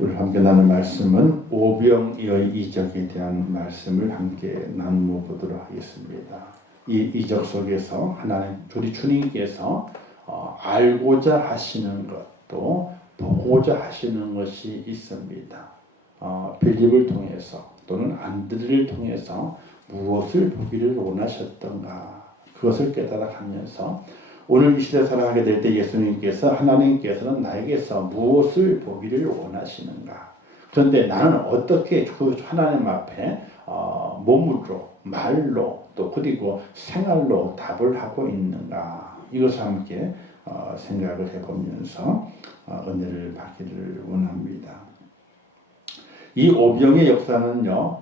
오늘 함께 나눌 말씀은 오병이어의 이적에 대한 말씀을 함께 나누어 보도록 하겠습니다. 이 이적 속에서 하나님, 우리 주님께서 알고자 하시는 것도 보고자 하시는 것이 있습니다. 빌립을 통해서 또는 안드레를 통해서 무엇을 보기를 원하셨던가 그것을 깨달아가면서 오늘 이 시대 살아가게 될 때 예수님께서 하나님께서는 나에게서 무엇을 보기를 원하시는가. 그런데 나는 어떻게 그 하나님 앞에 몸으로 말로 또 그리고 생활로 답을 하고 있는가. 이것을 함께 생각을 해보면서 은혜를 받기를 원합니다. 이 오병의 역사는요.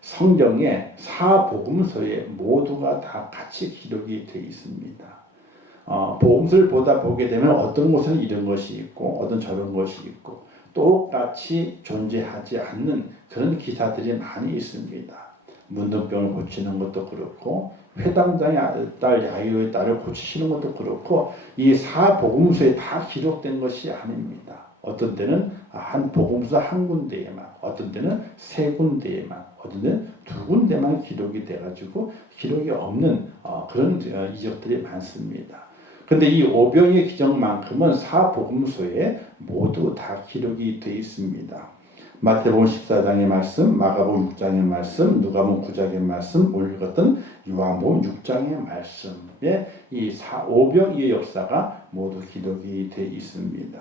성경의 사복음서에 모두가 다 같이 기록이 되어 있습니다. 복음서를 보게 되면 어떤 곳은 이런 것이 있고 어떤 저런 것이 있고 똑같이 존재하지 않는 그런 기사들이 많이 있습니다. 문둥병을 고치는 것도 그렇고 회당장의 딸 야이로의 딸을 고치시는 것도 그렇고 이 사복음서에 다 기록된 것이 아닙니다. 어떤 때는 한 복음서 한 군데에만, 어떤 때는 세 군데에만, 어떤 때는 두 군데만 기록이 돼가지고 기록이 없는 그런 이적들이 많습니다. 그런데 이 오병의 기적만큼은 사복음서에 모두 다 기록이 되어 있습니다. 마태복음 14장의 말씀, 마가복음 6장의 말씀, 누가복음 9장의 말씀, 오늘 읽었던 요한복음 6장의 말씀에 이 오병이의 역사가 모두 기록이 되어 있습니다.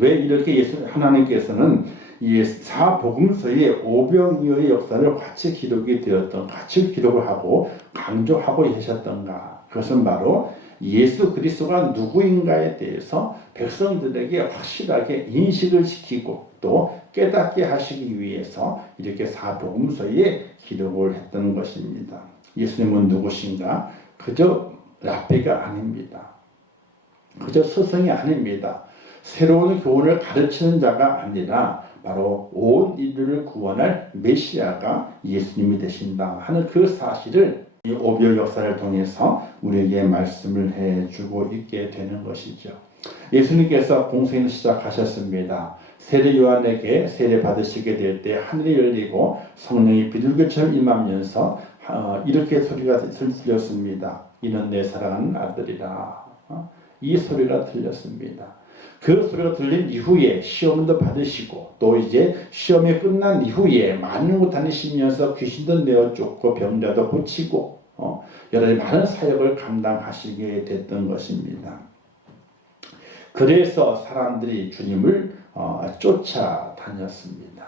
왜 이렇게 하나님께서는 이 사복음서에 오병이어의 역사를 같이 기록이 되었던, 같이 기록을 하고 강조하고 계셨던가? 그것은 바로 예수 그리스도가 누구인가에 대해서 백성들에게 확실하게 인식을 시키고 또 깨닫게 하시기 위해서 이렇게 사복음서에 기록을 했던 것입니다. 예수님은 누구신가? 그저 랍비가 아닙니다. 그저 스승이 아닙니다. 새로운 교훈을 가르치는 자가 아니라 바로 온 인류를 구원할 메시아가 예수님이 되신다 하는 그 사실을 이 오병 역사를 통해서 우리에게 말씀을 해주고 있게 되는 것이죠. 예수님께서 공생을 시작하셨습니다. 세례 요한에게 세례 받으시게 될 때 하늘이 열리고 성령이 비둘기처럼 임하면서 이렇게 소리가 들렸습니다. 이는 내 사랑하는 아들이라. 이 소리가 들렸습니다. 그 소리가 들린 이후에 시험도 받으시고 또 이제 시험이 끝난 이후에 많은 곳 다니시면서 귀신도 내어 쫓고 병자도 고치고 여러 가지 많은 사역을 감당하시게 됐던 것입니다. 그래서 사람들이 주님을 쫓아다녔습니다.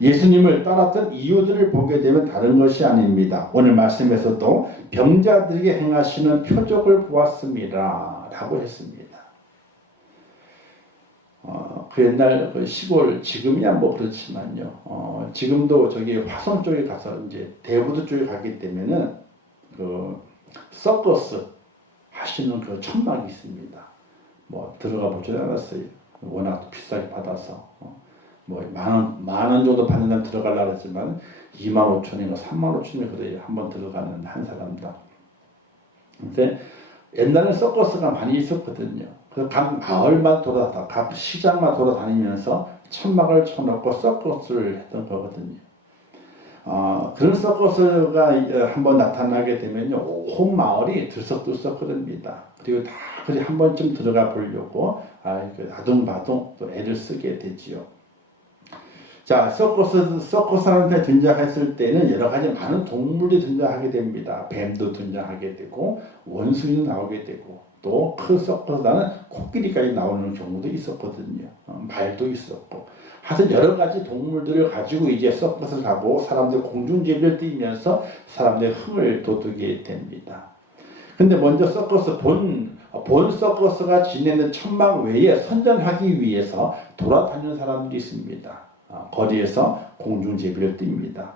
예수님을 따랐던 이유들을 보게 되면 다른 것이 아닙니다. 오늘 말씀에서도 병자들에게 행하시는 표적을 보았습니다 라고 했습니다. 그 옛날 그 시골, 지금이야 뭐 그렇지만요. 지금도 저기 화성 쪽에 가서 이제 대부도 쪽에 가기 때문에는 그 서커스 하시는 그 천막이 있습니다. 뭐 들어가 보지 않았어요. 워낙 비싸게 받아서 뭐 만 원 정도 받는 데는 들어가려고 했지만 25,000원인가 35,000원이 그래요. 한번 들어가는 한 사람당. 근데 옛날에 서커스가 많이 있었거든요. 그래서 각 마을만 각 시장만 돌아다니면서 천막을 쳐놓고 서커스를 했던 거거든요. 그런 서커스가 한번 나타나게 되면요, 온 마을이 들썩들썩거립니다. 그리고 다 그리 한 번쯤 들어가 보려고 아둥바둥 또 애를 쓰게 되지요. 자, 서커스한테 등장했을 때는 여러 가지 많은 동물이 등장하게 됩니다. 뱀도 등장하게 되고 원숭이도 나오게 되고 또 큰 서커스라는 코끼리까지 나오는 경우도 있었거든요. 말도 있었고 하여튼 여러 가지 동물들을 가지고 이제 서커스를 하고 사람들 공중제비를 띄면서 사람들의 흥을 돋우게 됩니다. 근데 먼저 본 서커스가 지내는 천막 외에 선전하기 위해서 돌아다니는 사람들이 있습니다. 거리에서 공중제비를 띱니다.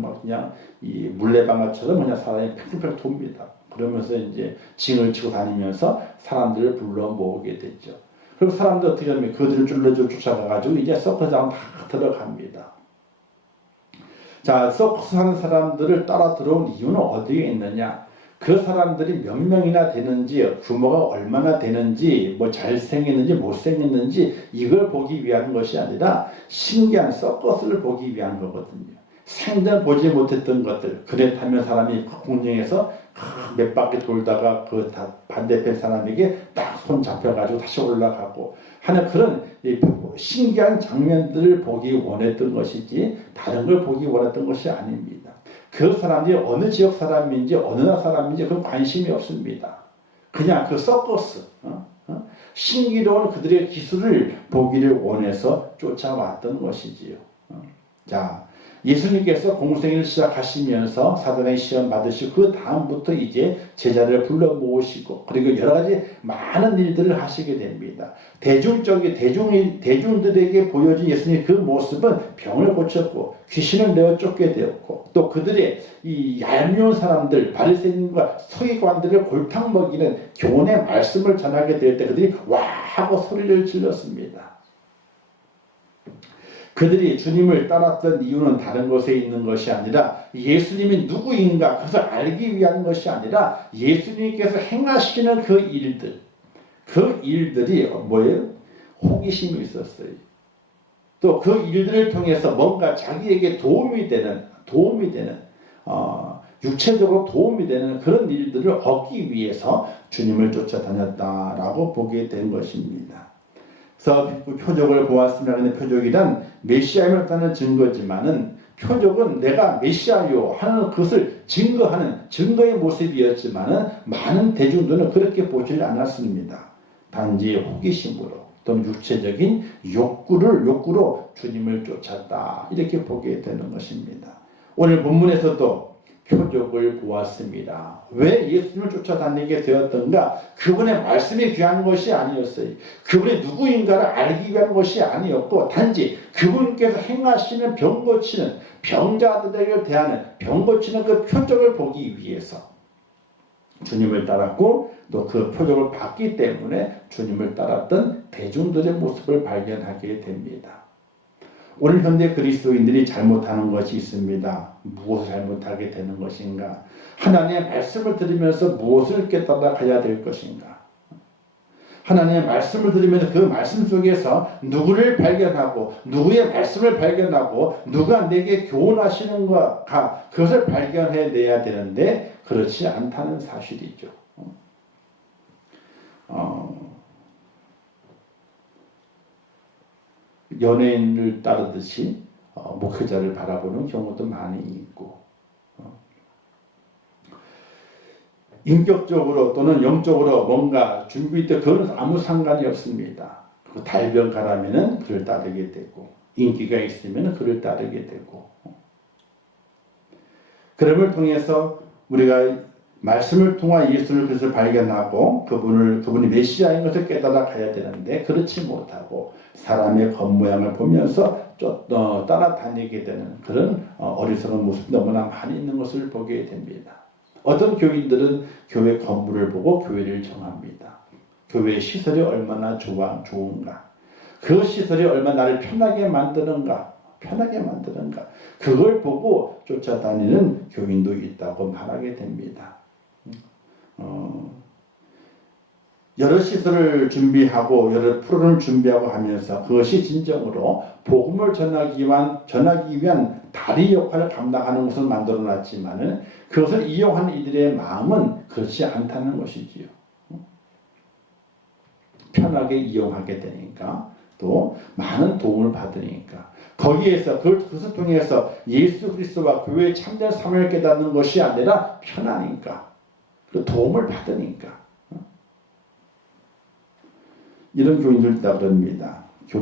막 그냥 이 물레방아처럼 그냥 사람이 팽팽 돕니다. 그러면서 이제 징을 치고 다니면서 사람들을 불러 모으게 됐죠. 그리고 사람들 어떻게 하면 그들을 줄줄줄 쫓아가가지고 이제 서커스장 다 들어갑니다. 자, 서커스 하는 사람들을 따라 들어온 이유는 어디에 있느냐? 그 사람들이 몇 명이나 되는지, 규모가 얼마나 되는지, 뭐 잘생겼는지 못생겼는지 이걸 보기 위한 것이 아니라 신기한 서커스를 보기 위한 거거든요. 생전 보지 못했던 것들, 그네 타면 사람이 공중에서 몇 바퀴 돌다가 그 반대편 사람에게 딱 손 잡혀가지고 다시 올라가고 하는 그런 신기한 장면들을 보기 원했던 것이지 다른 걸 보기 원했던 것이 아닙니다. 그 사람이 어느 지역 사람인지 어느 나라 사람인지 그건 관심이 없습니다. 그냥 그 서커스, 신기로운 그들의 기술을 보기를 원해서 쫓아왔던 것이지요. 자, 예수님께서 공생을 시작하시면서 사단의 시험 받으시고 그 다음부터 이제 제자들을 불러 모으시고 그리고 여러 가지 많은 일들을 하시게 됩니다. 대중들에게 보여준 예수님의 그 모습은 병을 고쳤고 귀신을 내어 쫓게 되었고 또 그들의 이 얄미운 사람들 바리새인과 서기관들을 골탕 먹이는 교훈의 말씀을 전하게 될 때 그들이 와 하고 소리를 질렀습니다. 그들이 주님을 따랐던 이유는 다른 것에 있는 것이 아니라 예수님이 누구인가 그것을 알기 위한 것이 아니라 예수님께서 행하시는 그 일들이 뭐예요? 호기심이 있었어요. 또 그 일들을 통해서 뭔가 자기에게 도움이 되는 육체적으로 도움이 되는 그런 일들을 얻기 위해서 주님을 쫓아다녔다라고 보게 된 것입니다. 그래서 표적을 보았습니다. 근데 표적이란 메시아임을 따는 증거지만은 표적은 내가 메시아요 하는 것을 증거하는 증거의 모습이었지만은 많은 대중들은 그렇게 보지 않았습니다. 단지 호기심으로 또는 육체적인 욕구로 주님을 쫓았다 이렇게 보게 되는 것입니다. 오늘 본문에서도 표적을 보았습니다. 왜 예수님을 쫓아다니게 되었던가? 그분의 말씀이 귀한 것이 아니었어요. 그분이 누구인가를 알기 위한 것이 아니었고 단지 그분께서 행하시는 병 고치는 병자들에게 대하는 병 고치는 그 표적을 보기 위해서 주님을 따랐고 또 그 표적을 봤기 때문에 주님을 따랐던 대중들의 모습을 발견하게 됩니다. 오늘 현대 그리스도인들이 잘못하는 것이 있습니다. 무엇을 잘못하게 되는 것인가? 하나님의 말씀을 들으면서 무엇을 깨달아 가야 될 것인가? 하나님의 말씀을 들으면서 그 말씀 속에서 누구를 발견하고 누구의 말씀을 발견하고 누가 내게 교훈하시는가 그것을 발견해내야 되는데 그렇지 않다는 사실이죠. 연예인을 따르듯이 목회자를 바라보는 경우도 많이 있고 인격적으로 또는 영적으로 뭔가 준비 때 그건 아무 상관이 없습니다. 달변 가라면은 그를 따르게 되고 인기가 있으면 그를 따르게 되고 그럼을 통해서 우리가 말씀을 통한 예수를 그래서 발견하고 그분이 메시아인 것을 깨달아 가야 되는데 그렇지 못하고 사람의 겉모양을 보면서 따라다니게 되는 그런 어리석은 모습이 너무나 많이 있는 것을 보게 됩니다. 어떤 교인들은 교회 건물을 보고 교회를 정합니다. 교회 시설이 얼마나 좋은가 그 시설이 얼마나 나를 편하게 만드는가 그걸 보고 쫓아다니는 교인도 있다고 말하게 됩니다. 여러 시설을 준비하고 여러 프로그램을 준비하고 하면서 그것이 진정으로 복음을 전하기 위한 다리 역할을 감당하는 것을 만들어놨지만은 그것을 이용하는 이들의 마음은 그렇지 않다는 것이지요. 편하게 이용하게 되니까 또 많은 도움을 받으니까 거기에서 그것을 통해서 예수 그리스도와 교회의 참된 사명을 깨닫는 것이 아니라 편하니까 그 도움을 받으니까 이런 교인들 있다 그럽니다. 큰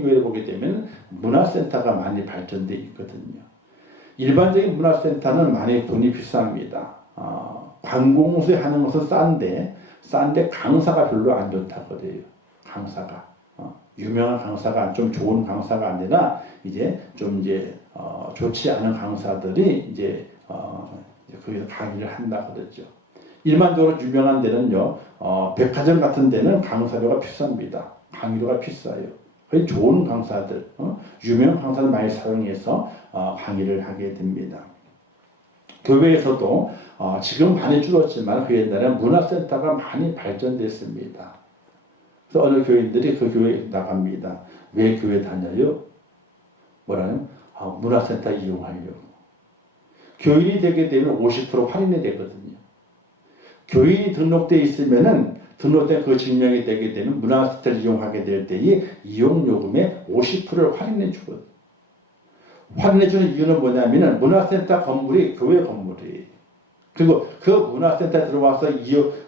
교회에 보게 되면 문화센터가 많이 발전되어 있거든요. 일반적인 문화센터는 많이 돈이 비쌉니다. 관공서에 하는 것은 싼데 강사가 별로 안 좋다고 그래요. 강사가 유명한 강사가 좀 좋은 강사가 아니라 좋지 않은 강사들이 거기서 강의를 한다고 그러죠. 일반적으로 유명한 데는요, 백화점 같은 데는 강사료가 비쌉니다. 강의료가 비싸요. 거의 좋은 강사들, 유명한 강사들 많이 사용해서 강의를 하게 됩니다. 교회에서도 지금 많이 줄었지만 그 옛날에는 문화센터가 많이 발전됐습니다. 그래서 어느 교인들이 그 교회에 나갑니다. 왜 교회 다녀요? 뭐라요? 문화센터 이용하려고. 교인이 되게 되면 50% 할인이 되거든요. 교인이 등록되어 있으면은 등록된 그 증명이 되게 되면 문화센터를 이용하게 될 때에 이용요금의 50%를 할인해 주거든요. 할인해 주는 이유는 뭐냐면은 문화센터 건물이 교회 건물이에요. 그리고 그 문화센터에 들어와서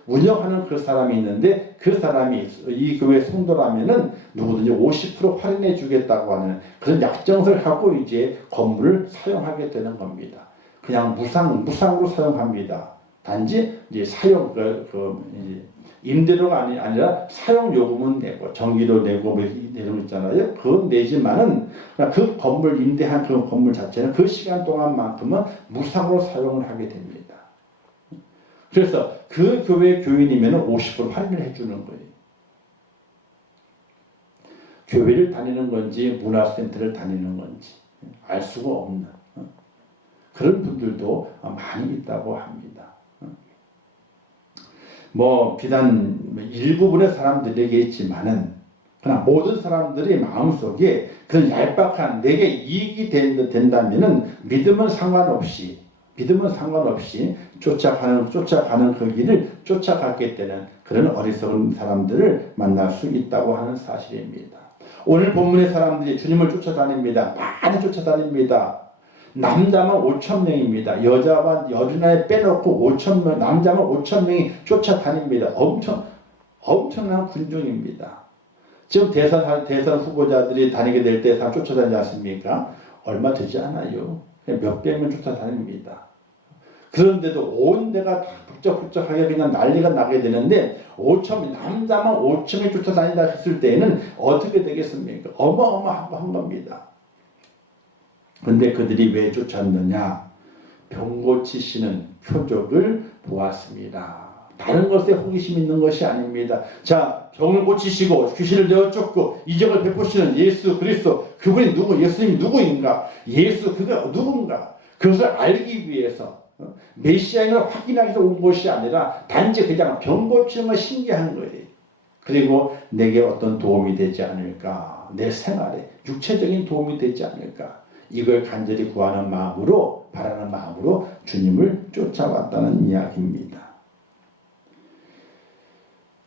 운영하는 그 사람이 있는데 그 사람이 이 교회 성도라면은 누구든지 50% 할인해 주겠다고 하는 그런 약정을 하고 이제 건물을 사용하게 되는 겁니다. 그냥 무상으로 사용합니다. 단지 이제 임대료가 아니라 사용 요금은 내고 전기료 내고 뭐 이런 거 있잖아요. 그건 내지만은 그 건물 임대한 그 건물 자체는 그 시간 동안만큼은 무상으로 사용을 하게 됩니다. 그래서 그 교회 교인이면 50% 할인을 해주는 거예요. 교회를 다니는 건지 문화센터를 다니는 건지 알 수가 없는 그런 분들도 많이 있다고 합니다. 뭐 비단 일부분의 사람들에게있지만은 그러나 모든 사람들의 마음속에 그런 얄팍한 내게 이익이 된다면은 믿음은 상관없이 쫓아가는 그 길을 쫓아가게 되는 그런 어리석은 사람들을 만날 수 있다고 하는 사실입니다. 오늘 본문의 사람들이 주님을 쫓아다닙니다. 많이 쫓아다닙니다. 남자만 5,000명입니다. 여자만 여린아이 빼놓고 5,000명, 남자만 5,000명이 쫓아다닙니다. 엄청난 군중입니다. 지금 대선 후보자들이 다니게 될 때 다 쫓아다니지 않습니까? 얼마 되지 않아요. 몇백 명 쫓아다닙니다. 그런데도 온 데가 다 북적북적하게 그냥 난리가 나게 되는데 남자만 5,000명이 쫓아다닌다 했을 때에는 어떻게 되겠습니까? 어마어마한 겁니다. 그런데 그들이 왜 쫓았느냐? 병 고치시는 표적을 보았습니다. 다른 것에 호기심 있는 것이 아닙니다. 자, 병을 고치시고 귀신을 내어쫓고 이적을 베푸시는 예수 그리스도 그분이 예수님이 누구인가? 그가 누군가? 그것을 알기 위해서 메시아임을 확인하기 위해서 온 것이 아니라 단지 그냥 병 고치는 것이 신기한 거예요. 그리고 내게 어떤 도움이 되지 않을까? 내 생활에 육체적인 도움이 되지 않을까? 이걸 간절히 구하는 마음으로 바라는 마음으로 주님을 쫓아왔다는 이야기입니다.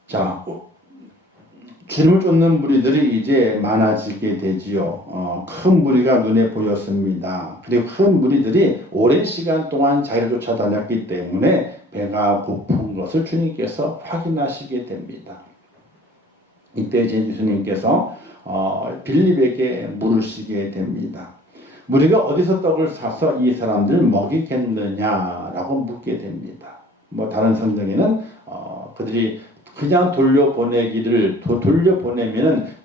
자, 주님을 쫓는 무리들이 이제 많아지게 되지요. 큰 무리가 눈에 보였습니다. 그리고 큰 무리들이 오랜 시간 동안 자기를 쫓아다녔기 때문에 배가 고픈 것을 주님께서 확인하시게 됩니다. 이때 예수님께서 빌립에게 물으시게 됩니다. 우리가 어디서 떡을 사서 이 사람들을 먹이겠느냐라고 묻게 됩니다. 뭐 다른 성경에는 그들이 그냥 돌려보내면은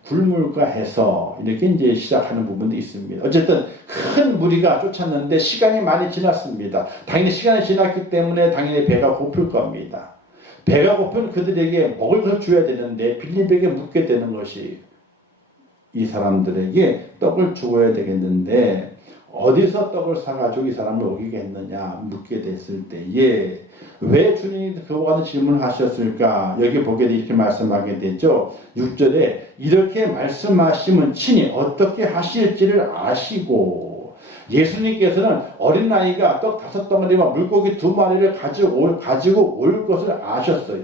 굶을까 해서 이렇게 이제 시작하는 부분도 있습니다. 어쨌든 큰 무리가 쫓았는데 시간이 많이 지났습니다. 당연히 시간이 지났기 때문에 당연히 배가 고플 겁니다. 배가 고픈 그들에게 먹을 것을 줘야 되는데 빌립에게 묻게 되는 것이 이 사람들에게 떡을 주어야 되겠는데 어디서 떡을 사가지고 이 사람을 먹이겠느냐 묻게 됐을 때에 왜 주님이 그와 같은 질문을 하셨을까? 여기 보게 이렇게 말씀하게 되죠. 6절에 이렇게 말씀하시면 친히 어떻게 하실지를 아시고 예수님께서는 어린아이가 떡 5덩어리와 물고기 2마리를 가지고 올 것을 아셨어요.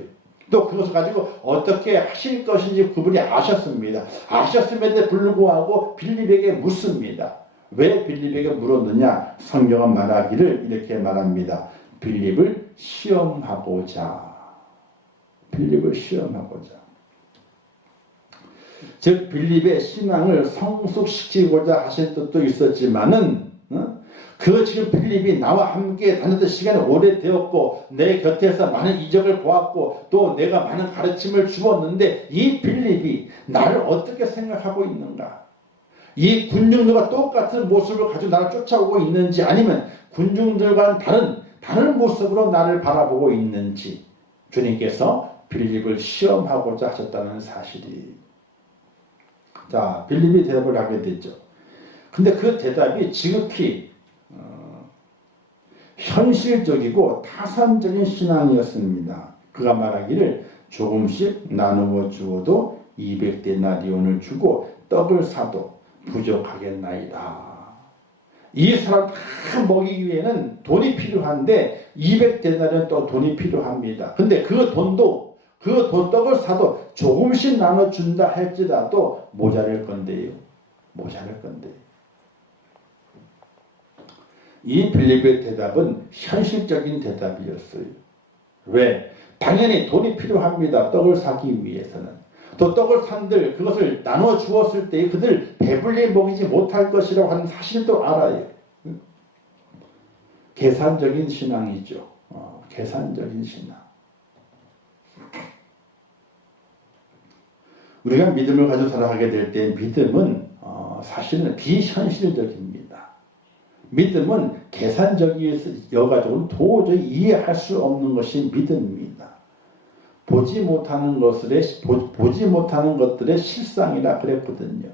또 그것을 가지고 어떻게 하실 것인지 그분이 아셨습니다. 아셨음에도 불구하고 빌립에게 묻습니다. 왜 빌립에게 물었느냐? 성경은 말하기를 이렇게 말합니다. 빌립을 시험하고자. 즉 빌립의 신앙을 성숙시키고자 하신 뜻도 있었지만은 그 지금 빌립이 나와 함께 다녔던 시간이 오래되었고 내 곁에서 많은 이적을 보았고 또 내가 많은 가르침을 주었는데 이 빌립이 나를 어떻게 생각하고 있는가? 이 군중들과 똑같은 모습을 가지고 나를 쫓아오고 있는지 아니면 군중들과는 다른 모습으로 나를 바라보고 있는지 주님께서 빌립을 시험하고자 하셨다는 사실이. 자, 빌립이 대답을 하게 됐죠. 근데 그 대답이 지극히 현실적이고 타산적인 신앙이었습니다. 그가 말하기를 조금씩 나누어 주어도 200데나리온을 주고 떡을 사도 부족하겠나이다. 이 사람 다 먹이기 위해는 돈이 필요한데 200데나리온 또 돈이 필요합니다. 근데 그 떡을 사도 조금씩 나눠준다 할지라도 모자랄 건데요. 이 빌립의 대답은 현실적인 대답이었어요. 왜? 당연히 돈이 필요합니다. 떡을 사기 위해서는. 또 떡을 산들 그것을 나눠 주었을 때 그들 배불리 먹이지 못할 것이라고 하는 사실도 알아요. 계산적인 신앙이죠. 계산적인 신앙. 우리가 믿음을 가지고 살아가게 될 때 믿음은 사실은 비현실적입니다. 믿음은 계산적이어가지고 도저히 이해할 수 없는 것이 믿음입니다. 보지 못하는 것들의 실상이라 그랬거든요.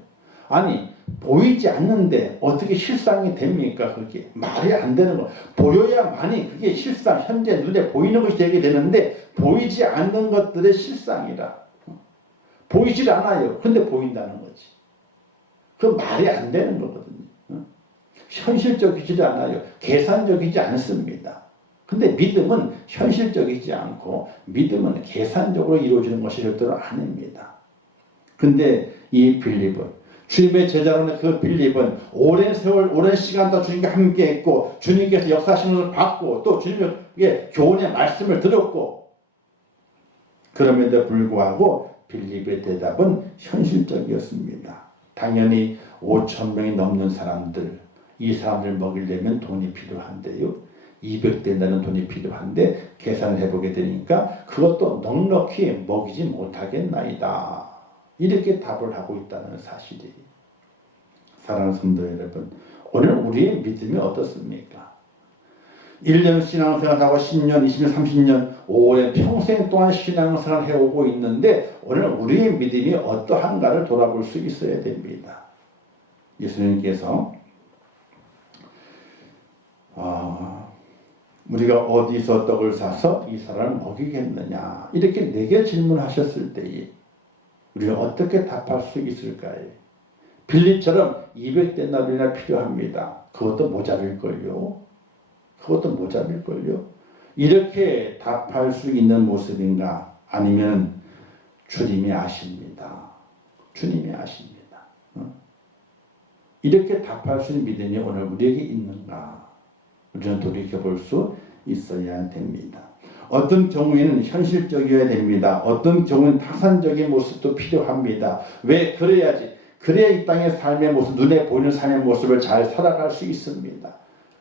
아니 보이지 않는데 어떻게 실상이 됩니까? 그게 말이 안 되는 거. 보여야만이 그게 실상, 현재 눈에 보이는 것이 되게 되는데 보이지 않는 것들의 실상이라. 보이질 않아요. 근데 보인다는 거지. 그 말이 안 되는 거거든요. 현실적이지 않아요. 계산적이지 않습니다. 근데 믿음은 현실적이지 않고 믿음은 계산적으로 이루어지는 것이 절대로 아닙니다. 근데 이 빌립은 주님의 제자로는 그 빌립은 오랜 세월, 오랜 시간 동안 주님과 함께 했고 주님께서 역사하시는 것을 받고 또 주님의 교훈의 말씀을 들었고 그럼에도 불구하고 빌립의 대답은 현실적이었습니다. 당연히 5,000명이 넘는 사람들, 이 사람들 먹이려면 돈이 필요한데요. 200데나리온 돈이 필요한데 계산을 해보게 되니까 그것도 넉넉히 먹이지 못하겠나이다. 이렇게 답을 하고 있다는 사실이에요. 사랑하는 성도 여러분, 오늘 우리의 믿음이 어떻습니까? 1년 신앙생활하고 10년, 20년, 30년, 오랜 평생 동안 신앙생활을 해오고 있는데 오늘 우리의 믿음이 어떠한가를 돌아볼 수 있어야 됩니다. 예수님께서 우리가 어디서 떡을 사서 이 사람을 먹이겠느냐 이렇게 4개 질문하셨을 때에 우리가 어떻게 답할 수 있을까요? 빌립처럼 200데나리온이나 필요합니다. 그것도 모자랄걸요. 이렇게 답할 수 있는 모습인가? 아니면 주님이 아십니다. 이렇게 답할 수 있는 믿음이 오늘 우리에게 있는가? 우리는 돌이켜볼 수 있어야 됩니다. 어떤 경우에는 현실적이어야 됩니다. 어떤 경우는 타산적인 모습도 필요합니다. 왜? 그래야 이 땅의 삶의 모습, 눈에 보이는 삶의 모습을 잘 살아갈 수 있습니다.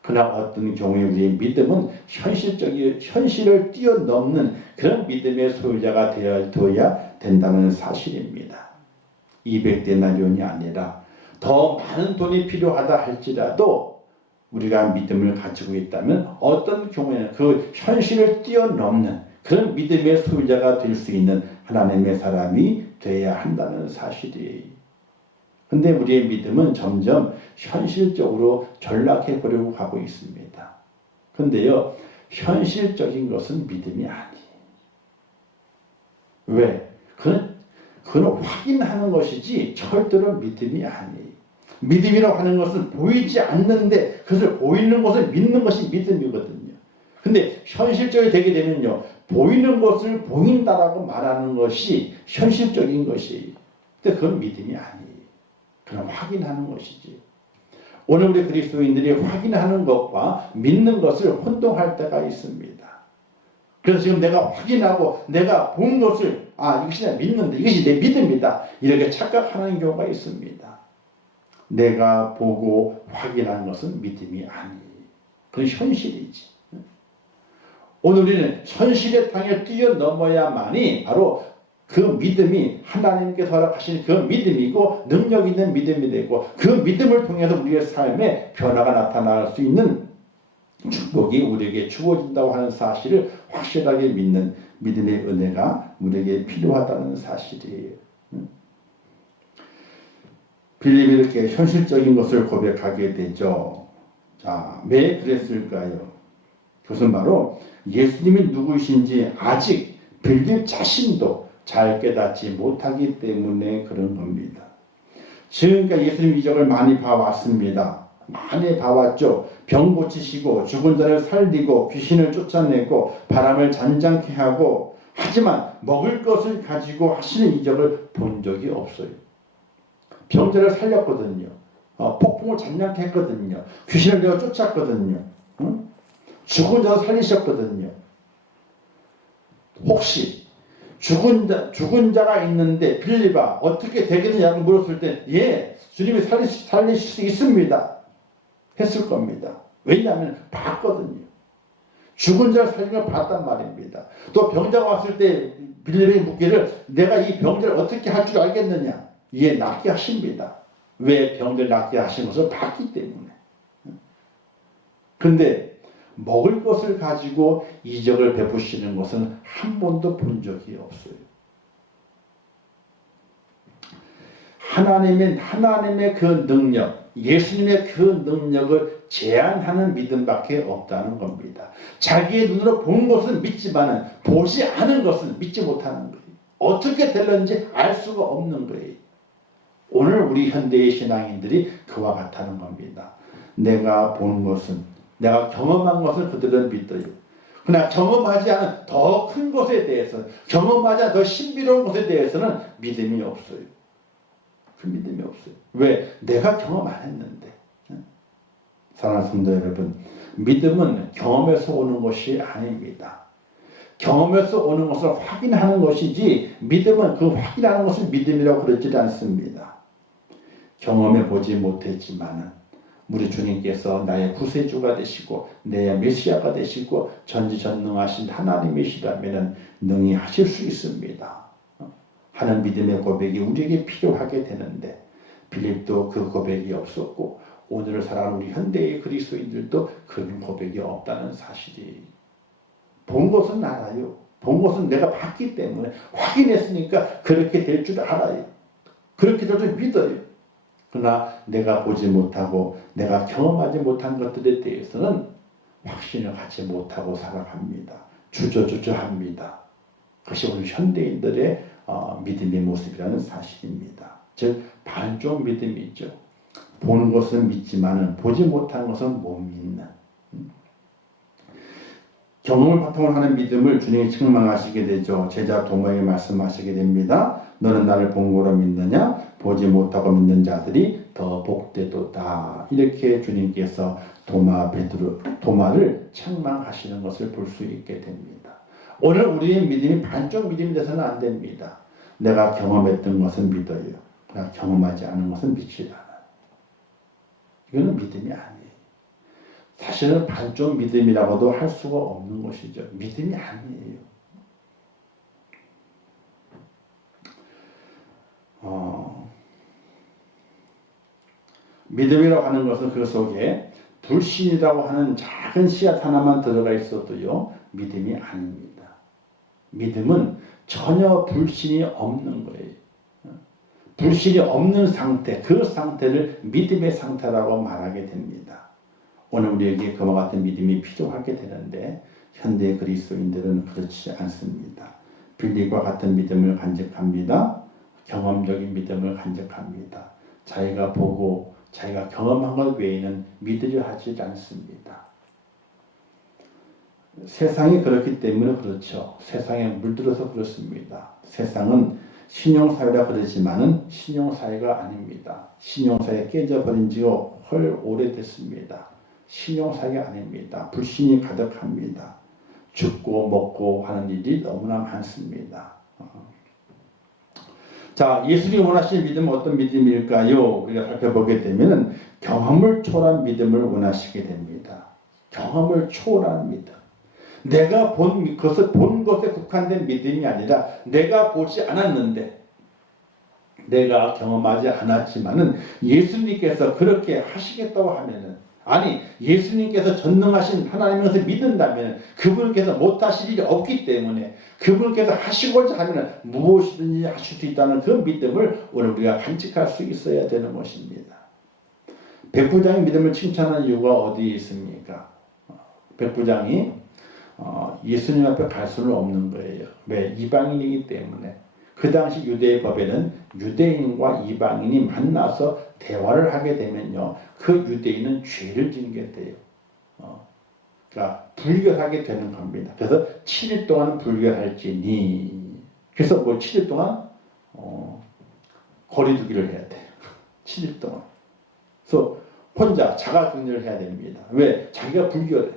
그러나 어떤 경우에 우리의 믿음은 현실을 뛰어넘는 그런 믿음의 소유자가 되어야 된다는 사실입니다. 200데나리온이 아니라 더 많은 돈이 필요하다 할지라도 우리가 믿음을 가지고 있다면 어떤 경우에는 그 현실을 뛰어넘는 그런 믿음의 소유자가 될 수 있는 하나님의 사람이 되어야 한다는 사실이에요. 근데 우리의 믿음은 점점 현실적으로 전락해 보려고 가고 있습니다. 근데요, 현실적인 것은 믿음이 아니에요. 왜? 그건 확인하는 것이지 절대로 믿음이 아니에요. 믿음이라고 하는 것은 보이지 않는데 그것을 보이는 것을 믿는 것이 믿음이거든요. 근데 현실적이 되게 되면요, 보이는 것을 보인다라고 말하는 것이 현실적인 것이에요. 근데 그건 믿음이 아니에요. 그럼 확인하는 것이지. 오늘 우리 그리스도인들이 확인하는 것과 믿는 것을 혼동할 때가 있습니다. 그래서 지금 내가 확인하고 내가 본 것을 이것이 내가 믿는다, 이것이 내 믿음이다 이렇게 착각하는 경우가 있습니다. 내가 보고 확인한 것은 믿음이 아니에요. 그건 현실이지. 오늘 우리는 현실의 땅을 뛰어넘어야만이 바로 그 믿음이 하나님께서 허락하신 그 믿음이고 능력 있는 믿음이 되고 그 믿음을 통해서 우리의 삶에 변화가 나타날 수 있는 축복이 우리에게 주어진다고 하는 사실을 확실하게 믿는 믿음의 은혜가 우리에게 필요하다는 사실이에요. 빌립이 이렇게 현실적인 것을 고백하게 되죠. 자, 왜 그랬을까요? 그것은 바로 예수님이 누구이신지 아직 빌립 자신도 잘 깨닫지 못하기 때문에 그런 겁니다. 지금까지 예수님 이적을 많이 봐왔습니다. 많이 봐왔죠. 병 고치시고 죽은 자를 살리고 귀신을 쫓아내고 바람을 잔잔케 하고, 하지만 먹을 것을 가지고 하시는 이적을 본 적이 없어요. 병자를 살렸거든요. 폭풍을 잔잔케 했거든요. 귀신을 내어 쫓았거든요. 응? 죽은 자를 살리셨거든요. 혹시 죽은 자가 있는데 빌립아 어떻게 되겠느냐고 물었을 때 예, 주님이 살리실 수 있습니다 했을 겁니다. 왜냐하면 봤거든요. 죽은 자를 살린 걸 봤단 말입니다. 또 병자가 왔을 때 빌립에게 묻기를 내가 이 병자를 어떻게 할 줄 알겠느냐. 예, 낫게 하십니다. 왜 병자를 낫게 하신 것을 봤기 때문에. 근데 먹을 것을 가지고 이적을 베푸시는 것은 한 번도 본 적이 없어요. 하나님의 그 능력, 예수님의 그 능력을 제한하는 믿음밖에 없다는 겁니다. 자기의 눈으로 본 것은 믿지만은 보지 않은 것은 믿지 못하는 거예요. 어떻게 될는지 알 수가 없는 거예요. 오늘 우리 현대의 신앙인들이 그와 같다는 겁니다. 내가 본 것은, 내가 경험한 것을 그들은 믿어요. 그러나 경험하지 않은 더 큰 것에 대해서는, 경험하지 않은 더 신비로운 것에 대해서는 믿음이 없어요. 그 믿음이 없어요. 왜? 내가 경험 안 했는데. 사랑하는 성도 여러분, 믿음은 경험에서 오는 것이 아닙니다. 경험에서 오는 것을 확인하는 것이지, 믿음은 그 확인하는 것을 믿음이라고 그러지 않습니다. 경험해 보지 못했지만은 우리 주님께서 나의 구세주가 되시고 내 메시아가 되시고 전지전능하신 하나님이시라면 능히 하실 수 있습니다 하는 믿음의 고백이 우리에게 필요하게 되는데, 빌립도 그 고백이 없었고 오늘을 살아가는 우리 현대의 그리스도인들도 그 고백이 없다는 사실이, 본 것은 알아요. 본 것은 내가 봤기 때문에 확인했으니까 그렇게 될 줄 알아요. 그렇게 될 줄 믿어요. 그러나 내가 보지 못하고 내가 경험하지 못한 것들에 대해서는 확신을 갖지 못하고 살아갑니다. 주저주저합니다. 그것이 오늘 현대인들의 믿음의 모습이라는 사실입니다. 즉 반쪽 믿음이 있죠. 보는 것은 믿지만은 보지 못한 것은 못 믿는, 경험을 바탕으로 하는 믿음을 주님이 책망하시게 되죠. 제자 도마에게 말씀하시게 됩니다. 너는 나를 본 거로 믿느냐? 보지 못하고 믿는 자들이 더 복되도다. 이렇게 주님께서 도마를 책망하시는 것을 볼 수 있게 됩니다. 오늘 우리의 믿음이 반쪽 믿음이 돼서는 안 됩니다. 내가 경험했던 것은 믿어요. 내가 경험하지 않은 것은 믿지 않아요. 이거는 믿음이 아니에요. 사실은 반쪽 믿음이라고도 할 수가 없는 것이죠. 믿음이 아니에요. 믿음이라고 하는 것은 그 속에 불신이라고 하는 작은 씨앗 하나만 들어가 있어도요, 믿음이 아닙니다. 믿음은 전혀 불신이 없는 거예요. 불신이 없는 상태, 그 상태를 믿음의 상태라고 말하게 됩니다. 오늘 우리에게 그와 같은 믿음이 필요하게 되는데 현대 그리스도인들은 그렇지 않습니다. 빌립과 같은 믿음을 간직합니다. 경험적인 믿음을 간직합니다. 자기가 보고 자기가 경험한 것 외에는 믿으려 하지 않습니다. 세상이 그렇기 때문에 그렇죠. 세상에 물들어서 그렇습니다. 세상은 신용사회라 그러지만은 신용사회가 아닙니다. 신용사회 깨져버린 지가 헐 오래됐습니다. 신용사회가 아닙니다. 불신이 가득합니다. 죽고 먹고 하는 일이 너무나 많습니다. 자, 예수님이 원하시는 믿음은 어떤 믿음일까요? 우리가 살펴보게 되면 경험을 초월한 믿음을 원하시게 됩니다. 경험을 초월한 믿음. 내가 본 것에 국한된 믿음이 아니라 내가 보지 않았는데, 내가 경험하지 않았지만은 예수님께서 그렇게 하시겠다고 하면은, 아니 예수님께서 전능하신 하나님을 믿는다면 그분께서 못하실 일이 없기 때문에 그분께서 하시고자 하면 무엇이든지 하실 수 있다는 그 믿음을 오늘 우리가 간직할 수 있어야 되는 것입니다. 백부장이 믿음을 칭찬하는 이유가 어디에 있습니까? 백부장이 예수님 앞에 갈 수는 없는 거예요. 왜? 이방인이기 때문에. 그 당시 유대의 법에는 유대인과 이방인이 만나서 대화를 하게 되면요, 그 유대인은 죄를 짓게 돼요. 그러니까 불결하게 되는 겁니다. 그래서 7일 동안 불결할지니. 그래서 뭐 7일 동안 거리두기를 해야 돼요. 7일 동안. 그래서 혼자 자가격리를 해야 됩니다. 왜? 자기가 불결해.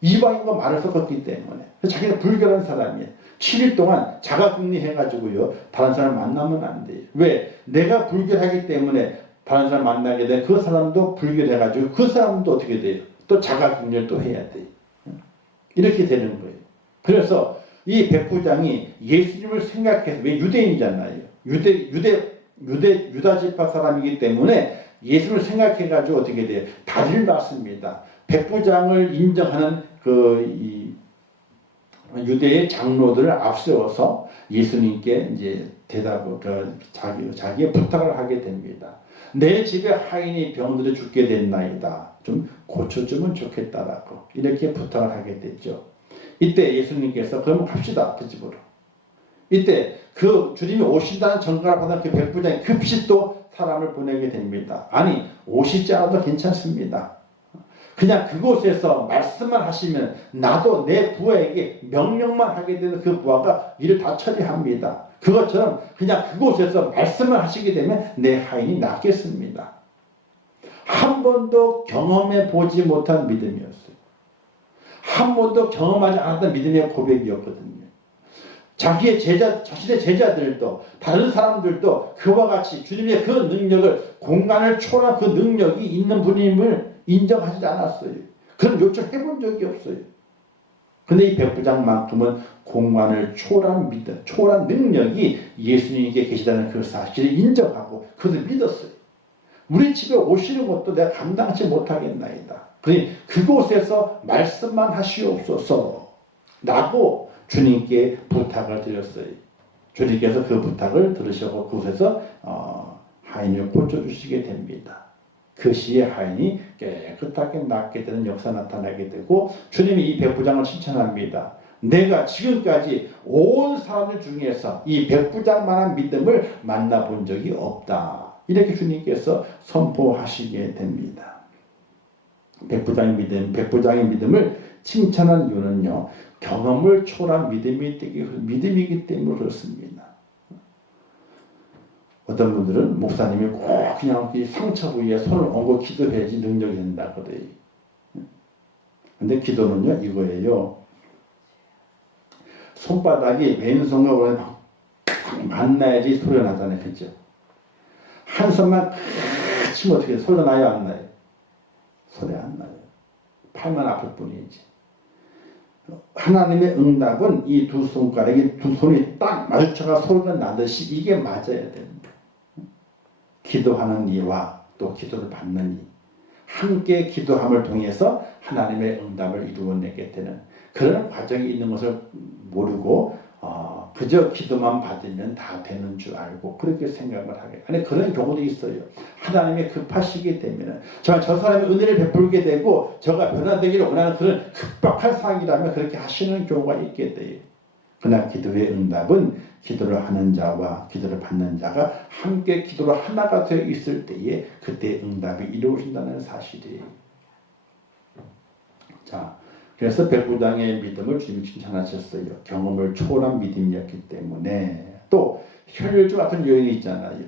이방인과 말을 섞었기 때문에. 자기가 불결한 사람이에요. 7일 동안 자가격리 해가지고요, 다른 사람 만나면 안 돼요. 왜? 내가 불결하기 때문에 다른 사람 만나게 돼. 그 사람도 불결해가지고 그 사람도 어떻게 돼요? 또 자가격리를 또 해야 돼요. 이렇게 되는 거예요. 그래서 이 백부장이 예수님을 생각해서, 왜? 유대인이잖아요. 유다 지파 사람이기 때문에 예수님을 생각해가지고 어떻게 돼요? 다리를 놨습니다. 백부장을 인정하는 유대의 장로들을 앞세워서 예수님께 이제 자기의 부탁을 하게 됩니다. 내 집에 하인이 병들어 죽게 됐나이다. 좀 고쳐주면 좋겠다라고 이렇게 부탁을 하게 됐죠. 이때 예수님께서 그럼 갑시다, 그 집으로. 이때 그 주님이 오신다는 전가를 받은 그 백부장이 급히 또 사람을 보내게 됩니다. 아니, 오시지 않아도 괜찮습니다. 그냥 그곳에서 말씀만 하시면 나도 내 부하에게 명령만 하게 되는 그 부하가 일을 다 처리합니다. 그것처럼 그냥 그곳에서 말씀을 하시게 되면 내 하인이 낫겠습니다. 한 번도 경험해 보지 못한 믿음이었어요. 한 번도 경험하지 않았던 믿음의 고백이었거든요. 자신의 제자들도 다른 사람들도 그와 같이 주님의 그 능력을, 공간을 초월한 그 능력이 있는 분임을 인정하지 않았어요. 그런 요청해 본 적이 없어요. 근데 이 백부장만큼은 공간을 초월한 믿음, 초월한 능력이 예수님께 계시다는 그 사실을 인정하고 그것을 믿었어요. 우리 집에 오시는 것도 내가 감당하지 못하겠나이다. 그러니 그곳에서 말씀만 하시옵소서 라고 주님께 부탁을 드렸어요. 주님께서 그 부탁을 들으시고 그곳에서 하인을 고쳐주시게 됩니다. 그 시에 하인이 깨끗하게 낫게 되는 역사 나타나게 되고, 주님이 이 백부장을 칭찬합니다. 내가 지금까지 온 사람들 중에서 이 백부장만한 믿음을 만나본 적이 없다. 이렇게 주님께서 선포하시게 됩니다. 백부장의 믿음을 칭찬한 이유는요, 경험을 초월한 믿음이기 때문에 그렇습니다. 어떤 분들은 목사님이 꼭 그냥 상처 부위에 손을 얹고 기도해야지 능력이 된다고 그래요. 근데 기도는요, 이거예요. 손바닥이 왼손과 만나야지 소리가 나잖아요. 그죠? 한 손만 치면 어떻게 소리가 나요? 안 나요? 소리 안 나요. 팔만 아플 뿐이지. 하나님의 응답은 이 두 손가락이 두 손이 딱 마주쳐가 소리가 나듯이 이게 맞아야 됩니다. 기도하는 이와 또 기도를 받는 이, 함께 기도함을 통해서 하나님의 응답을 이루어내게 되는 그런 과정이 있는 것을 모르고 그저 기도만 받으면 다 되는 줄 알고 그렇게 생각을 하게. 아니, 그런 경우도 있어요. 하나님의 급하시게 되면 정말 저 사람이 은혜를 베풀게 되고 저가 변화되기를 원하는 그런 급박한 상황이라면 그렇게 하시는 경우가 있게 돼요. 그러나 기도의 응답은 기도를 하는 자와 기도를 받는 자가 함께 기도로 하나가 되어 있을 때에 그때 응답이 이루어진다는 사실이에요. 자, 그래서 백부장의 믿음을 주님이 칭찬하셨어요. 경험을 초월한 믿음이었기 때문에. 또 혈혈주 같은 여인이 있잖아요.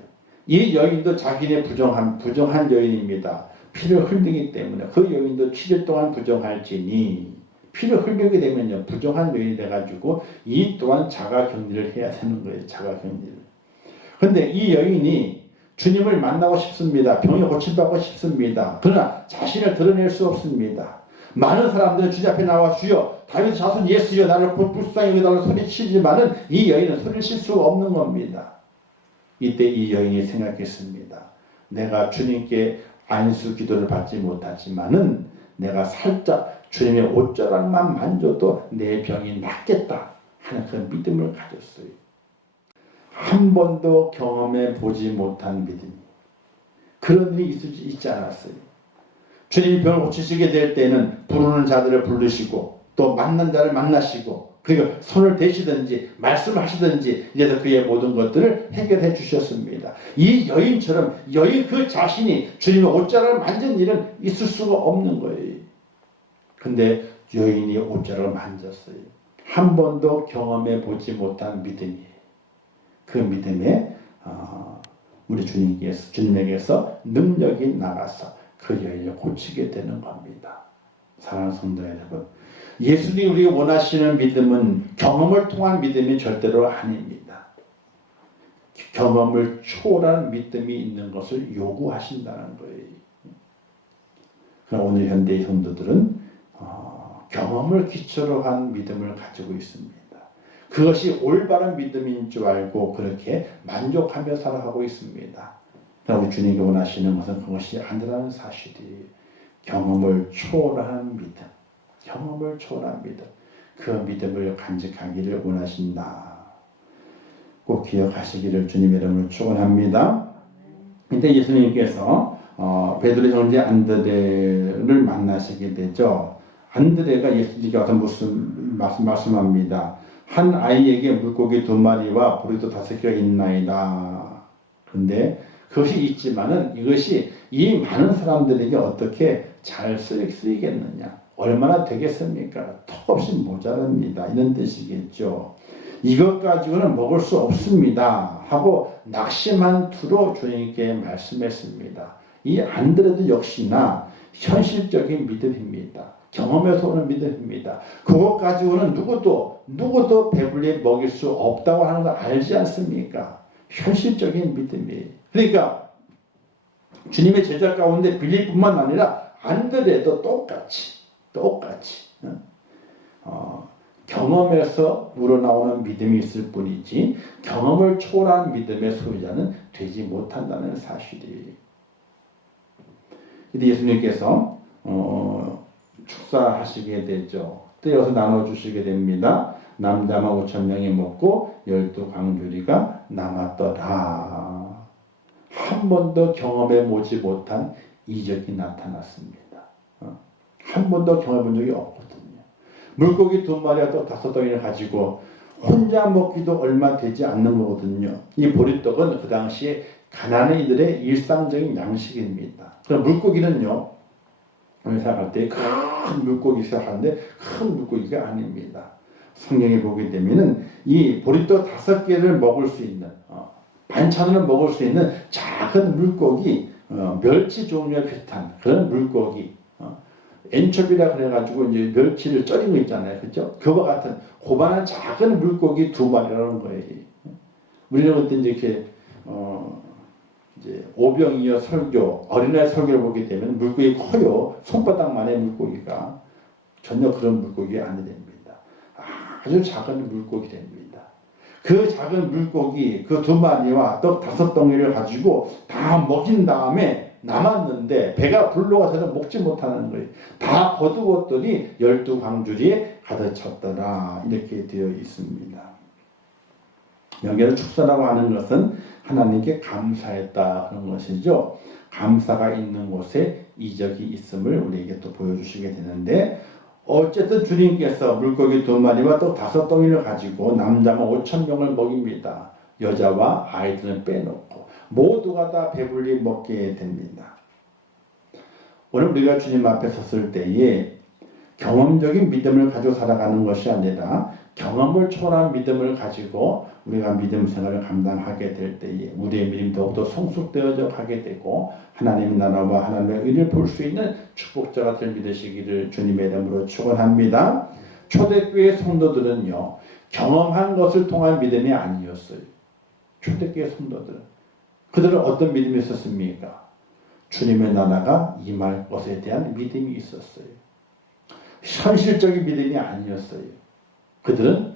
이 여인도 자기네 부정한 여인입니다. 피를 흘리기 때문에 그 여인도 7일 동안 부정할지니, 피를 흘리게 되면요, 부정한 여인이 돼가지고 이 또한 자가격리를 해야 되는 거예요. 자가격리를. 근데 이 여인이 주님을 만나고 싶습니다. 병이 고침받고 싶습니다. 그러나 자신을 드러낼 수 없습니다. 많은 사람들은 주님 앞에 나와 주여 다윗 자손 예수여 나를 불쌍히 여기달라고 소리치지만은 이 여인은 소리를 칠 수가 없는 겁니다. 이때 이 여인이 생각했습니다. 내가 주님께 안수 기도를 받지 못하지만은 내가 살짝 주님의 옷자락만 만져도 내 병이 낫겠다 하는 그런 믿음을 가졌어요. 한 번도 경험해 보지 못한 믿음. 그런 일이 있지 않았어요. 주님이 병을 고치시게 될 때는 부르는 자들을 부르시고 또 만난 자를 만나시고 그리고 손을 대시든지 말씀하시든지 이제서 그의 모든 것들을 해결해 주셨습니다. 이 여인처럼 여인 그 자신이 주님의 옷자락을 만진 일은 있을 수가 없는 거예요. 근데 여인이 옷자락을 만졌어요. 한 번도 경험해 보지 못한 믿음이에요. 그 믿음에 우리 주님에게서 능력이 나가서 그 여인을 고치게 되는 겁니다. 사랑하는 성도 여러분, 예수님이 우리가 원하시는 믿음은 경험을 통한 믿음이 절대로 아닙니다. 경험을 초월한 믿음이 있는 것을 요구하신다는 거예요. 그럼 오늘 현대의 성도들은 경험을 기초로 한 믿음을 가지고 있습니다. 그것이 올바른 믿음인 줄 알고 그렇게 만족하며 살아가고 있습니다. 그러나 우리 주님이 원하시는 것은 그것이 아니라는 사실이 경험을 초월한 믿음, 경험을 초월한 믿음, 그 믿음을 간직하기를 원하신다. 꼭 기억하시기를 주님의 이름으로 축원합니다. 이때 예수님께서 베드로의 형제 안드레를 만나시게 되죠. 안드레가 예수님께 와서 무슨 말씀합니다. 한 아이에게 물고기 2마리와 보리도 5개가 있나이다. 그런데 그것이 있지만은 이것이 이 많은 사람들에게 어떻게 잘 쓰이겠느냐. 얼마나 되겠습니까? 턱없이 모자랍니다. 이런 뜻이겠죠. 이것 가지고는 먹을 수 없습니다. 하고 낙심한 투로 주님께 말씀했습니다. 이 안드레도 역시나 현실적인 믿음입니다. 경험에서 오는 믿음입니다. 그것 가지고는 누구도 배불리 먹일 수 없다고 하는 걸 알지 않습니까? 현실적인 믿음이에요. 그러니까 주님의 제자 가운데 빌립뿐만 아니라 안드레도 똑같이 경험에서 우러나오는 믿음이 있을 뿐이지 경험을 초월한 믿음의 소유자는 되지 못한다는 사실이. 근데 예수님께서 축사하시게 되죠. 떼어서 나눠주시게 됩니다. 남자만 5,000명이 먹고 12광주리가 남았더라. 한 번도 경험해 보지 못한 이적이 나타났습니다. 한 번도 경험해 본 적이 없거든요. 물고기 2마리와 또 5덩이를 가지고 혼자 먹기도 얼마 되지 않는 거거든요. 이 보리떡은 그 당시에 가난한 이들의 일상적인 양식입니다. 그럼 물고기는요, 생각할 때 큰 물고기 생각하는데 큰 물고기가 아닙니다. 성경에 보게 되면은 이 보리떡 5개를 먹을 수 있는 반찬으로 먹을 수 있는 작은 물고기, 멸치 종류에 비슷한 그런 물고기, 엔초비라 그래가지고 이제 멸치를 쪄린 거 있잖아요, 그렇죠? 그와 같은 고만한 작은 물고기 2마리라는 거예요. 우리는 그때 이제 이제 오병이어 설교, 어린아이 설교를 보게 되면 물고기 커요. 손바닥만의 물고기가 전혀 그런 물고기가 아니랍니다. 아주 작은 물고기 됩니다. 그 작은 물고기 그 2마리와 떡 5덩이를 가지고 다 먹인 다음에 남았는데 배가 불러와서는 먹지 못하는 거예요. 다 거두었더니 12광주리에 가득 찼더라. 이렇게 되어 있습니다. 여기서 축사라고 하는 것은 하나님께 감사했다 하는 것이죠. 감사가 있는 곳에 이적이 있음을 우리에게 또 보여주시게 되는데, 어쨌든 주님께서 물고기 2마리와 또 5덩이를 가지고 남자만 5,000명을 먹입니다. 여자와 아이들은 빼놓고 모두가 다 배불리 먹게 됩니다. 오늘 우리가 주님 앞에 섰을 때에 경험적인 믿음을 가지고 살아가는 것이 아니라 경험을 초월한 믿음을 가지고 우리가 믿음 생활을 감당하게 될 때에 우리의 믿음이 더욱더 성숙되어져 가게 되고 하나님의 나라와 하나님의 의를 볼 수 있는 축복자가 될 믿으시기를 주님의 이름으로 축원합니다. 초대교회 성도들은요, 경험한 것을 통한 믿음이 아니었어요. 초대교회 성도들은 그들은 어떤 믿음이 있었습니까? 주님의 나라가 임할 것에 대한 믿음이 있었어요. 현실적인 믿음이 아니었어요. 그들은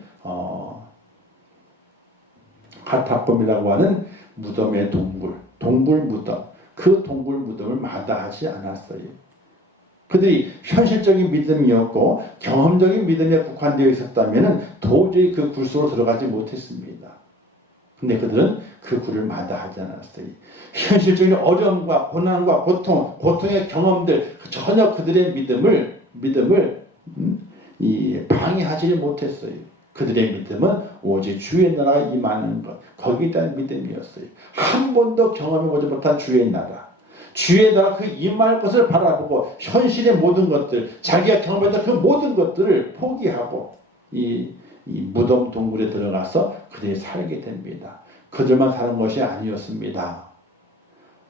가타콤이라고 하는 무덤의 동굴 무덤, 그 동굴 무덤을 마다하지 않았어요. 그들이 현실적인 믿음이었고 경험적인 믿음에 국한되어 있었다면 도저히 그 굴 속으로 들어가지 못했습니다. 근데 그들은 그 굴을 마다하지 않았어요. 현실적인 어려움과 고난과 고통의 경험들 전혀 그들의 믿음을 방해하지 못했어요. 그들의 믿음은 오직 주의 나라가 임하는 것, 거기에 대한 믿음이었어요. 한 번도 경험해보지 못한 주의 나라, 주의 나라 그 임할 것을 바라보고 현실의 모든 것들, 자기가 경험했던 그 모든 것들을 포기하고 이 무덤 동굴에 들어가서 그들이 살게 됩니다. 그들만 사는 것이 아니었습니다.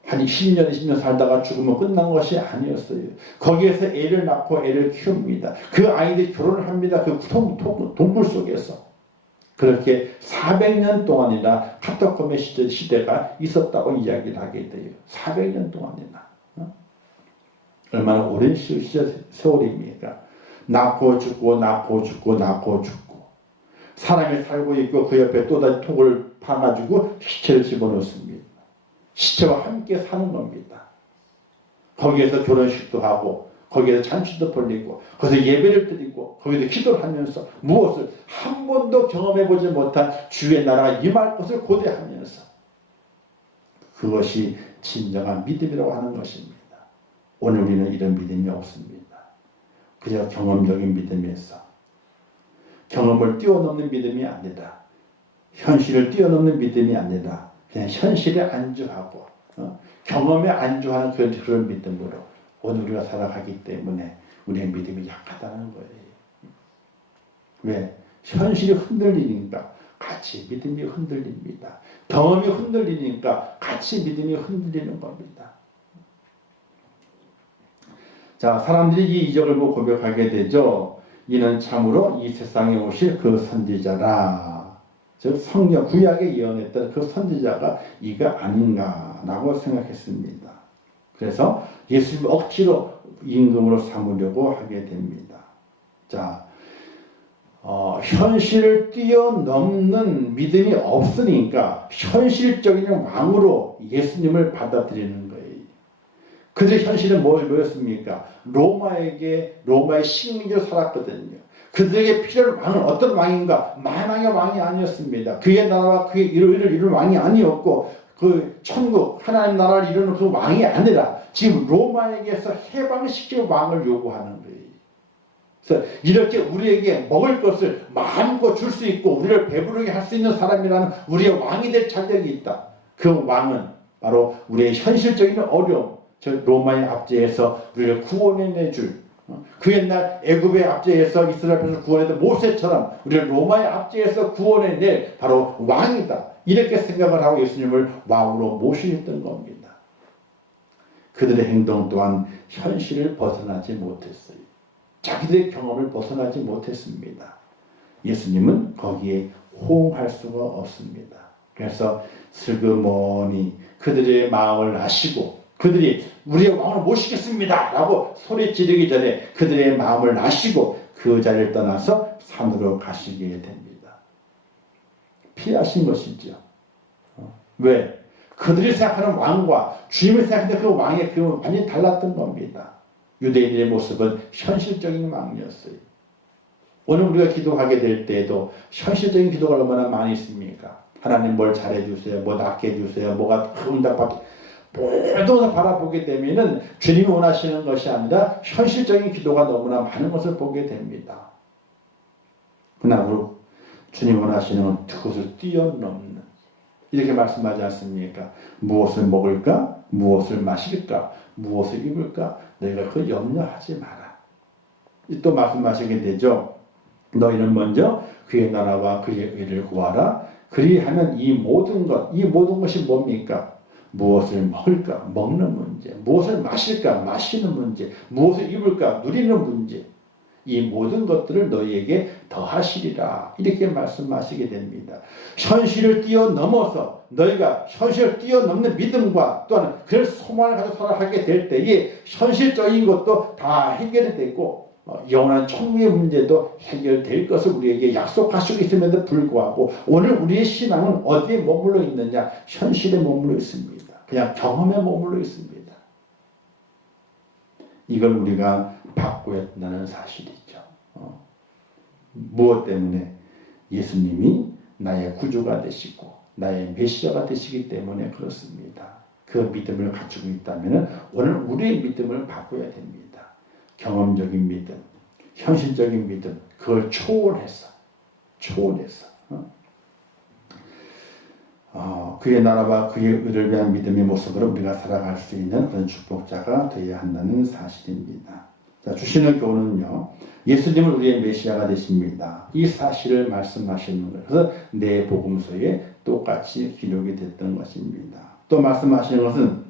한 10년, 20년 살다가 죽으면 끝난 것이 아니었어요. 거기에서 애를 낳고 애를 키웁니다. 그 아이들이 결혼을 합니다. 그 동굴 속에서. 그렇게 400년 동안이나 카타콤의 시대가 있었다고 이야기를 하게 돼요. 400년 동안이나. 얼마나 오랜 세월입니까? 낳고 죽고 낳고 죽고 낳고 죽고. 사람이 살고 있고 그 옆에 또다시 톡을 파가지고 시체를 집어넣습니다. 시체와 함께 사는 겁니다. 거기에서 결혼식도 하고 거기에서 잔치도 벌리고 거기서 예배를 드리고 거기서 기도를 하면서 무엇을 한 번도 경험해보지 못한 주의 나라가 임할 것을 고대하면서 그것이 진정한 믿음이라고 하는 것입니다. 오늘 우리는 이런 믿음이 없습니다. 그저 경험적인 믿음에서 경험을 뛰어넘는 믿음이 아니라 현실을 뛰어넘는 믿음이 아니라 그냥 현실에 안주하고 경험에 안주하는 그런 믿음으로 오늘 우리가 살아가기 때문에 우리의 믿음이 약하다는 거예요. 왜? 현실이 흔들리니까 같이 믿음이 흔들립니다. 경험이 흔들리니까 같이 믿음이 흔들리는 겁니다. 자, 사람들이 이 이적을 보고 고백하게 되죠. 이는 참으로 이 세상에 오실 그 선지자라. 즉 성경 구약에 예언했던 그 선지자가 이가 아닌가라고 생각했습니다. 그래서 예수님을 억지로 임금으로 삼으려고 하게 됩니다. 자, 현실을 뛰어넘는 믿음이 없으니까 현실적인 왕으로 예수님을 받아들이는 거예요. 그들의 현실은 뭐였습니까? 로마의 식민지로 살았거든요. 그들에게 필요한 왕은 어떤 왕인가? 만왕의 왕이 아니었습니다. 그의 나라와 그의 일을 이룬 왕이 아니었고 그 천국 하나님 나라를 이루는 그 왕이 아니라 지금 로마에게서 해방시킬 왕을 요구하는 거예요. 그래서 이렇게 우리에게 먹을 것을 마음껏 줄 수 있고 우리를 배부르게 할 수 있는 사람이라는 우리의 왕이 될 자격이 있다. 그 왕은 바로 우리의 현실적인 어려움, 즉 로마의 압제에서 우리를 구원해내줄 그 옛날 애굽의 압제에서 이스라엘 백성을 구원했던 모세처럼 우리를 로마의 압제에서 구원해낼 바로 왕이다. 이렇게 생각을 하고 예수님을 왕으로 모시했던 겁니다. 그들의 행동 또한 현실을 벗어나지 못했어요. 자기들의 경험을 벗어나지 못했습니다. 예수님은 거기에 호응할 수가 없습니다. 그래서 슬그머니 그들의 마음을 아시고 그들이 우리의 왕을 모시겠습니다 라고 소리 지르기 전에 그들의 마음을 아시고 그 자리를 떠나서 산으로 가시게 됩니다. 피하신 것이죠. 왜? 그들이 생각하는 왕과 주님이 생각하는 그 왕의 그림은 완전히 달랐던 겁니다. 유대인의 모습은 현실적인 왕이었어요. 오늘 우리가 기도하게 될 때에도 현실적인 기도가 얼마나 많이 있습니까? 하나님 뭘 잘해주세요. 뭐 낫게 해주세요. 뭐가 응답받게 모든 것을 바라보게 되면은 주님이 원하시는 것이 아니라 현실적인 기도가 너무나 많은 것을 보게 됩니다. 그러나 주님 원하시는 건 그것을 뛰어넘는 이렇게 말씀하지 않습니까? 무엇을 먹을까? 무엇을 마실까? 무엇을 입을까? 너희가 그 염려하지 마라. 또 말씀하시게 되죠. 너희는 먼저 그의 나라와 그의 의를 구하라. 그리하면 이 모든 것이 뭡니까? 무엇을 먹을까? 먹는 문제. 무엇을 마실까? 마시는 문제. 무엇을 입을까? 누리는 문제. 이 모든 것들을 너희에게 더하시리라. 이렇게 말씀하시게 됩니다. 현실을 뛰어넘어서 너희가 현실을 뛰어넘는 믿음과 또한 그런 소망을 가지고 살아가게 될 때에 현실적인 것도 다 해결이 되고 영원한 천국의 문제도 해결될 것을 우리에게 약속하시고 있음에도 불구하고 오늘 우리의 신앙은 어디에 머물러 있느냐? 현실에 머물러 있습니다. 그냥 경험에 머물러 있습니다. 이걸 우리가 바꿔야 된다는 사실이죠. 무엇 때문에? 예수님이 나의 구주가 되시고 나의 메시아가 되시기 때문에 그렇습니다. 그 믿음을 갖추고 있다면 오늘 우리의 믿음을 바꿔야 됩니다. 경험적인 믿음, 현실적인 믿음, 그걸 초월했어. 그의 나라와 그의 의를 위한 믿음의 모습으로 우리가 살아갈 수 있는 그런 축복자가 되어야 한다는 사실입니다. 자, 주시는 교훈은요, 예수님은 우리의 메시아가 되십니다. 이 사실을 말씀하시는 거예요. 그래서 내 복음서에 똑같이 기록이 됐던 것입니다. 또 말씀하시는 것은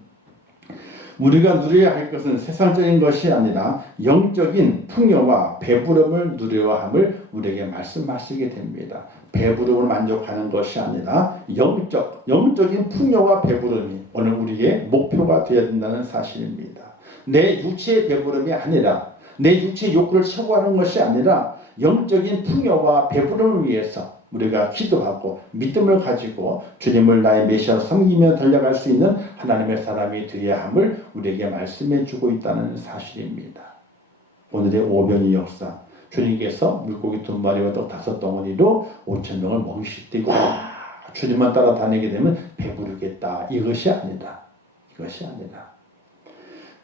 우리가 누려야 할 것은 세상적인 것이 아니라 영적인 풍요와 배부름을 누려야 함을 우리에게 말씀하시게 됩니다. 배부름을 만족하는 것이 아니라 영적인 풍요와 배부름이 오늘 우리의 목표가 되어야 된다는 사실입니다. 내 육체의 배부름이 아니라 내 육체의 욕구를 채워하는 것이 아니라 영적인 풍요와 배부름을 위해서 우리가 기도하고 믿음을 가지고 주님을 나의 메시아로 섬기며 달려갈 수 있는 하나님의 사람이 되어야 함을 우리에게 말씀해 주고 있다는 사실입니다. 오늘의 오병이 역사, 주님께서 물고기 2마리와 떡 5덩어리로 5,000명을 먹이실 때 주님만 따라다니게 되면 배부르겠다. 이것이 아니다.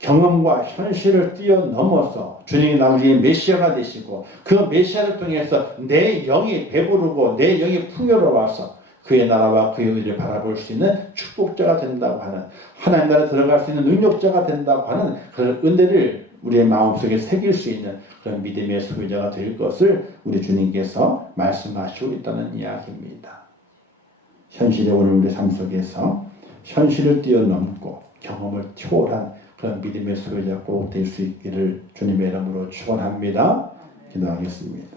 경험과 현실을 뛰어넘어서 주님이 우리의 메시아가 되시고 그 메시아를 통해서 내 영이 배부르고 내 영이 풍요로워서 그의 나라와 그의 의를 바라볼 수 있는 축복자가 된다고 하는, 하나님 나라에 들어갈 수 있는 능력자가 된다고 하는 그런 은혜를 우리의 마음속에 새길 수 있는 그런 믿음의 소유자가 될 것을 우리 주님께서 말씀하시고 있다는 이야기입니다. 현실의 오늘 우리 삶 속에서 현실을 뛰어넘고 경험을 초월한 그런 믿음의 소유자 꼭 될 수 있기를 주님의 이름으로 축원합니다. 기도하겠습니다.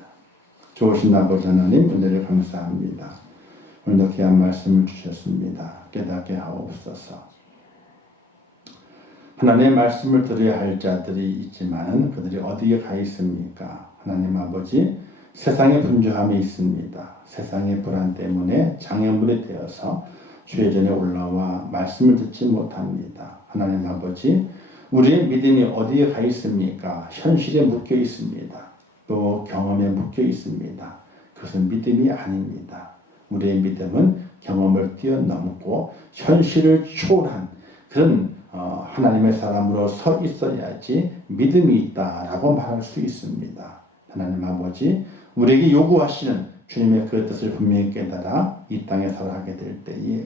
좋으신 아버지 하나님, 은혜를 감사합니다. 오늘도 귀한 말씀을 주셨습니다. 깨닫게 하옵소서. 하나님의 말씀을 들어야 할 자들이 있지만 그들이 어디에 가 있습니까? 하나님 아버지, 세상의 분주함이 있습니다. 세상의 불안 때문에 장애물이 되어서 주의 전에 올라와 말씀을 듣지 못합니다. 하나님 아버지, 우리의 믿음이 어디에 가 있습니까? 현실에 묶여 있습니다. 또 경험에 묶여 있습니다. 그것은 믿음이 아닙니다. 우리의 믿음은 경험을 뛰어넘고 현실을 초월한 그런 하나님의 사람으로 서 있어야지 믿음이 있다라고 말할 수 있습니다. 하나님 아버지, 우리에게 요구하시는 주님의 그 뜻을 분명히 깨달아 이 땅에 살아가게 될 때에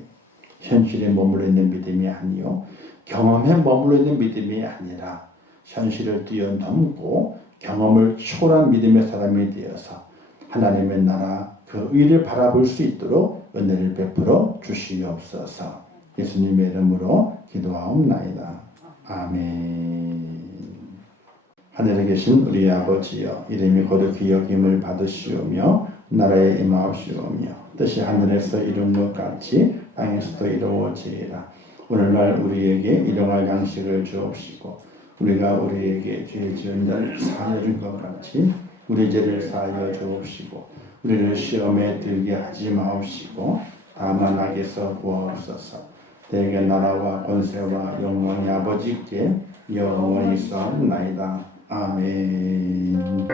현실에 머물러 있는 믿음이 아니요 경험에 머물러 있는 믿음이 아니라 현실을 뛰어넘고 경험을 초월한 믿음의 사람이 되어서 하나님의 나라 그 의를 바라볼 수 있도록 은혜를 베풀어 주시옵소서. 예수님의 이름으로 기도하옵나이다. 아멘. 하늘에 계신 우리 아버지여, 이름이 거룩히 여김을 받으시오며 나라에 임하옵시오며 뜻이 하늘에서 이룬 것 같이 땅에서도 이루어지리라. 오늘날 우리에게 일용할 양식을 주옵시고 우리가 우리에게 죄 지은 자를 사하여 준 것 같이 우리 죄를 사하여 주옵시고 우리를 시험에 들게 하지 마옵시고 다만 악에서 구하옵소서. 대개 나라와 권세와 영광이 아버지께 영원히 있사옵나이다. 아멘.